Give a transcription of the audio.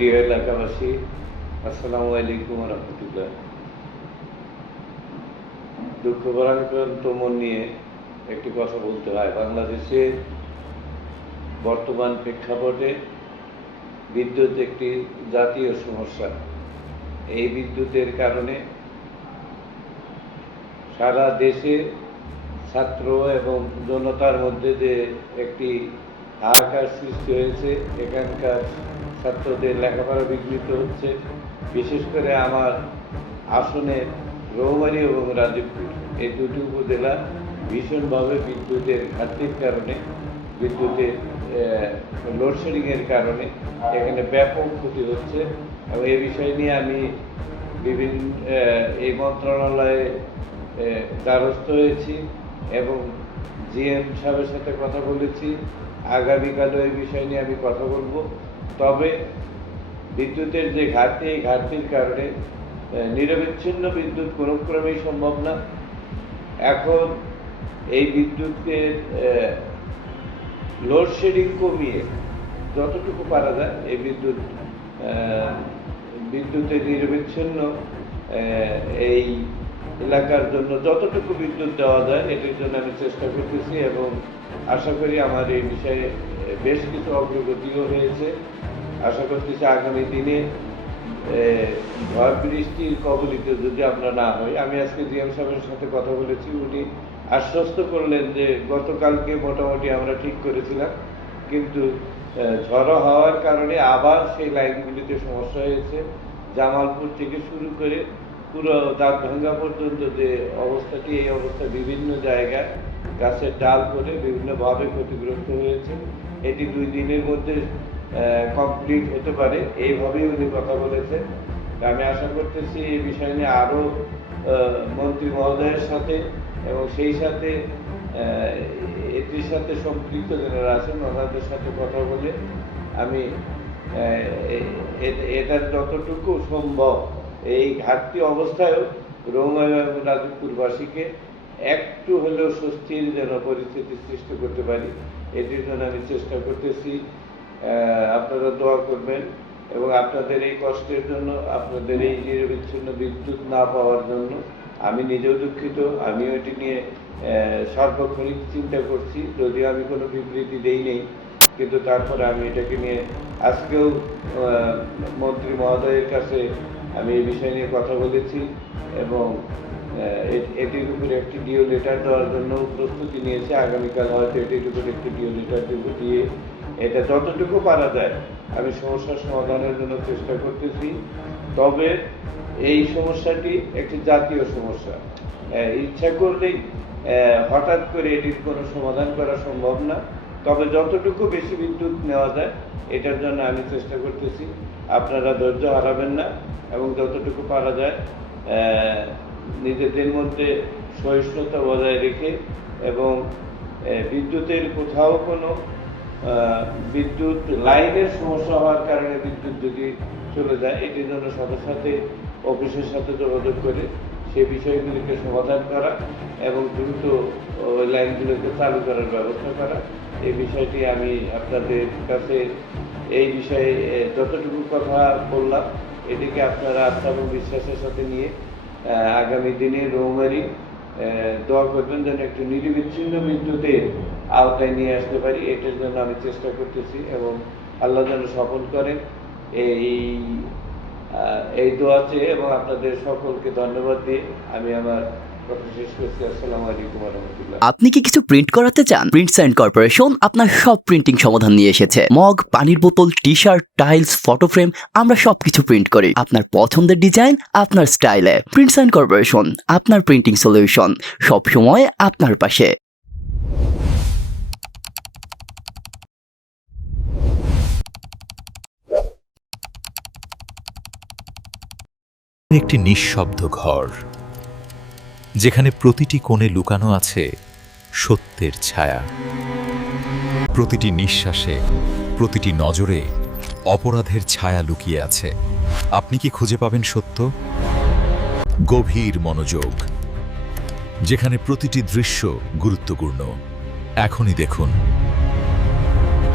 প্রিয় এলাকাবাসী, আসসালামু আলাইকুম রহমতুল্লাহ। দুঃখ ভারাক্রান্ত মন নিয়ে একটি কথা বলতে হয়। বাংলাদেশের বর্তমান প্রেক্ষাপটে বিদ্যুৎ একটি জাতীয় সমস্যা। এই বিদ্যুতের কারণে সারা দেশে ছাত্র এবং জনতার মধ্যে যে একটি হাহাকার সৃষ্টি হয়েছে, এখানকার ছাত্রদের লেখাপড়া বিঘ্নিত হচ্ছে। বিশেষ করে আমার আসনে রৌমারী এবং রাজীবপুর, এই দুটি উপজেলা ভীষণভাবে বিদ্যুতের ঘাটতির কারণে, বিদ্যুতের লোডশেডিংয়ের কারণে এখানে ব্যাপক ক্ষতি হচ্ছে। এবং এই বিষয় নিয়ে আমি বিভিন্ন এই মন্ত্রণালয়ে দ্বারস্থ হয়েছি এবং জিএম সাহেবের সাথে কথা বলেছি। আগামীকালও এই বিষয় নিয়ে আমি কথা বলবো। তবে বিদ্যুতের যে ঘাটতি, এই ঘাটতির কারণে নিরবিচ্ছিন্ন বিদ্যুৎ কোনো ক্রমেই সম্ভব না। এখন এই বিদ্যুতের লোডশেডিং কমিয়ে যতটুকু পারা যায় এই বিদ্যুতের নিরবিচ্ছিন্ন এই এলাকার জন্য যতটুকু বিদ্যুৎ দেওয়া যায় এটির জন্য আমি চেষ্টা করতেছি এবং আশা করি আমার এই বিষয়ে বেশ কিছু অগ্রগতিও হয়েছে। আশা করতেছি আগামী দিনে ঝড় বৃষ্টির কবলিত যদি আমরা না হই। আমি আজকে জিএম সাহেবের সাথে কথা বলেছি, উনি আশ্বস্ত করলেন যে গতকালকে মোটামুটি আমরা ঠিক করেছিলাম, কিন্তু ঝড়ো হওয়ার কারণে আবার সেই লাইনগুলিতে সমস্যা হয়েছে। জামালপুর থেকে শুরু করে পুরো দাঁতভাঙ্গা পর্যন্ত যে অবস্থাটি, এই অবস্থা বিভিন্ন জায়গায় গাছের ডাল পড়ে বিভিন্নভাবে ক্ষতিগ্রস্ত হয়েছে। এটি 2 দিনের মধ্যে কমপ্লিট হতে পারে, এইভাবেই উনি কথা বলেছেন। আমি আশা করতেছি এই বিষয় নিয়ে আরও মন্ত্রী মহোদয়ের সাথে এবং সেই সাথে এটির সাথে সম্পৃক্ত যারা আছেন ওনাদের সাথে কথা বলে আমি এটার যতটুকু সম্ভব এই ঘাটতি অবস্থায়ও রৌমারী এবং রাজীবপুরবাসীকে একটু হলেও স্বস্তির যেন পরিস্থিতি সৃষ্টি করতে পারি, এটির জন্য আমি চেষ্টা করতেছি। আপনারা দোয়া করবেন এবং আপনাদের এই কষ্টের জন্য, আপনাদের এই নিরবিচ্ছিন্ন বিদ্যুৎ না পাওয়ার জন্য আমি নিজেও দুঃখিত। আমিও এটি নিয়ে সার্বক্ষণিক চিন্তা করছি, যদিও আমি কোনো বিবৃতি দেই নেই, কিন্তু তারপরে আমি এটাকে নিয়ে আজকেও মন্ত্রী মহোদয়ের কাছে আমি এই বিষয় নিয়ে কথা বলেছি এবং এটির উপরে একটি ডিও লেটার দেওয়ার জন্য প্রস্তুতি নিয়েছে। আগামীকাল হয়তো এটির উপরে একটি ডিও লেটার দেব, দিয়ে এটা যতটুকু পারা যায় আমি সমস্যার সমাধানের জন্য চেষ্টা করতেছি। তবে এই সমস্যাটি একটি জাতীয় সমস্যা। ইচ্ছা করলেই হঠাৎ করে এটির কোনো সমাধান করা সম্ভব না। তবে যতটুকু বেশি বিদ্যুৎ নেওয়া যায় এটার জন্য আমি চেষ্টা করতেছি। আপনারা ধৈর্য হারাবেন না এবং যতটুকু পারা যায় নিজেদের মধ্যে সহিষ্ণুতা বজায় রেখে এবং বিদ্যুতের কোথাও কোনো বিদ্যুৎ লাইনের সমস্যা হওয়ার কারণে বিদ্যুৎ যদি চলে যায়, এটির জন্য সাথে সাথে অফিসের সাথে যোগাযোগ করে সেই বিষয়গুলিকে সমাধান করা এবং দ্রুত ওই লাইনগুলোকে চালু করার ব্যবস্থা করা। এই বিষয়টি আমি আপনাদের কাছে এই বিষয়ে যতটুকু কথা বললাম এটিকে আপনারা আস্থা এবং বিশ্বাসের সাথে নিয়ে আগামী দিনে রৌমারী দোয়া করবেন যেন একটু নিরবিচ্ছিন্ন বিদ্যুতের আওতায় নিয়ে আসতে পারি। এটার জন্য আমি চেষ্টা করতেছি এবং আল্লাহ যেন সফল করেন এই দোয়া চেয়ে এবং আপনাদের সকলকে ধন্যবাদ দিয়ে আমি আমার কথা শেষ করছি। আসসালামু আলাইকুম রহমতুল্লাহ। আপনি কি কিছু প্রিন্ট করাতে চান? প্রিন্টস এন্ড কর্পোরেশন আপনার সব প্রিন্টিং সমাধান নিয়ে এসেছে। মগ, পানির বোতল, টি-শার্ট, টাইলস, ফটো ফ্রেম, আমরা সবকিছু প্রিন্ট করি আপনার পছন্দের ডিজাইন, আপনার স্টাইলে। প্রিন্টস এন্ড কর্পোরেশন, আপনার প্রিন্টিং সলিউশন, সব সময় আপনার পাশে। একটি নিঃশব্দ ঘর, যেখানে প্রতিটি কোণে লুকানো আছে সত্যের ছায়া। প্রতিটি নিঃশ্বাসে, প্রতিটি নজরে অপরাধের ছায়া লুকিয়ে আছে। আপনি কি খুঁজে পাবেন সত্য? গভীর মনোযোগ, যেখানে প্রতিটি দৃশ্য গুরুত্বপূর্ণ। এখনই দেখুন